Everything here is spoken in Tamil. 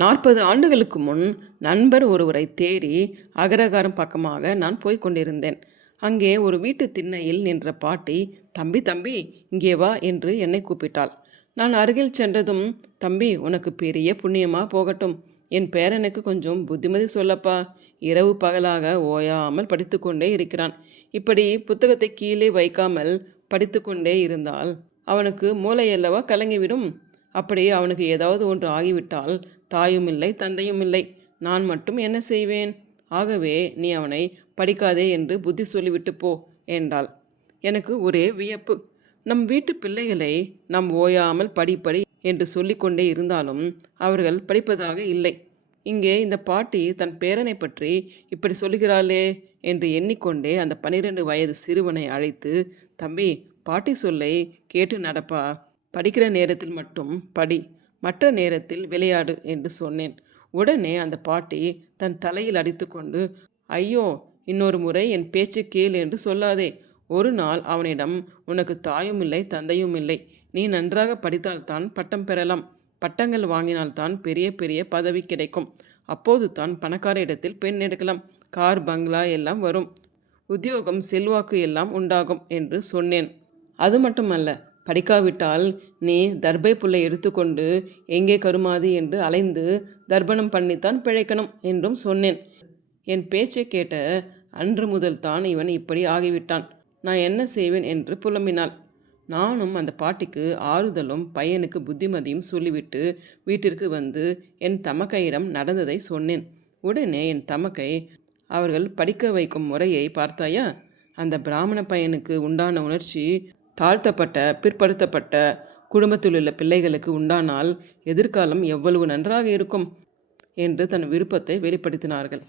நாற்பது ஆண்டுகளுக்கு முன் நண்பர் ஒருவரை தேடி அகரகாரம் பக்கமாக நான் போய்க் கொண்டிருந்தேன். அங்கே ஒரு வீட்டு திண்ணையில் நின்ற பாட்டி தம்பி தம்பி இங்கே வா என்று என்னை கூப்பிட்டாள். நான் அருகில் சென்றதும் தம்பி உனக்கு பெரிய புண்ணியமாக போகட்டும். என் பேரனுக்கு கொஞ்சம் புத்திமதி சொல்லப்பா. இரவு பகலாக ஓயாமல் படித்துக்கொண்டே இருக்கிறான். இப்படி புத்தகத்தை கீழே வைக்காமல் படித்துக்கொண்டே இருந்தால் அவனுக்கு மூளையல்லவா கலங்கிவிடும்? அப்படி அவனுக்கு ஏதாவது ஒன்று ஆகிவிட்டால் தாயும் இல்லை தந்தையும் இல்லை. நான் மட்டும் என்ன செய்வேன்? ஆகவே நீ அவனை படிக்காதே என்று புத்தி சொல்லிவிட்டு போ என்றாள். எனக்கு ஒரே வியப்பு. நம் வீட்டு பிள்ளைகளை நாம் ஓயாமல் படிப்படி என்று சொல்லிக்கொண்டே இருந்தாலும் அவர்கள் படிப்பதாக இல்லை. இங்கே இந்த பாட்டி தன் பேரனை பற்றி இப்படி சொல்லுகிறாளே என்று எண்ணிக்கொண்டே அந்த பன்னிரண்டு வயது சிறுவனை அழைத்து தம்பி பாட்டி சொல்லை கேட்டு நடப்பா. படிக்கிற நேரத்தில் மட்டும் படி மற்ற நேரத்தில் விளையாடு என்று சொன்னேன். உடனே அந்த பாட்டி தன் தலையில் அடித்துக்கொண்டு ஐயோ இன்னொரு முறை என் பேச்சு கேள் என்று சொல்லாதே. ஒரு நாள் அவனிடம் உனக்கு தாயும் இல்லை தந்தையும் இல்லை. நீ நன்றாக படித்தால்தான் பட்டம் பெறலாம். பட்டங்கள் வாங்கினால்தான் பெரிய பெரிய பதவி கிடைக்கும். அப்போது தான் பணக்கார இடத்தில் பெண் எடுக்கலாம். கார் பங்களா எல்லாம் வரும். உத்தியோகம் செல்வாக்கு எல்லாம் உண்டாகும் என்று சொன்னேன். அது மட்டுமல்ல படிக்காவிட்டால் நீ தர்பை புல்லை எடுத்துக்கொண்டு எங்கே கருமாதி என்று அலைந்து தர்ப்பணம் பண்ணித்தான் பிழைக்கணும் என்றும் சொன்னேன். என் பேச்சை கேட்ட அன்று முதல் தான் இவன் இப்படி ஆகிவிட்டான். நான் என்ன செய்வேன் என்று புலம்பினாள். நானும் அந்த பாட்டிக்கு ஆறுதலும் பையனுக்கு புத்திமதியும் சொல்லிவிட்டு வீட்டிற்கு வந்து என் தமக்கையிடம் நடந்ததை சொன்னேன். உடனே என் தமக்கை அவர்கள் படிக்க வைக்கும் முறையை பார்த்தாயா? அந்த பிராமண பையனுக்கு உண்டான உணர்ச்சி தாழ்த்தப்பட்ட பிற்படுத்தப்பட்ட குடும்பத்தில் உள்ள பிள்ளைகளுக்கு உண்டானால் எதிர்காலம் எவ்வளவு நன்றாக இருக்கும்? என்று தன் விருப்பத்தை வெளிப்படுத்தினார்கள்.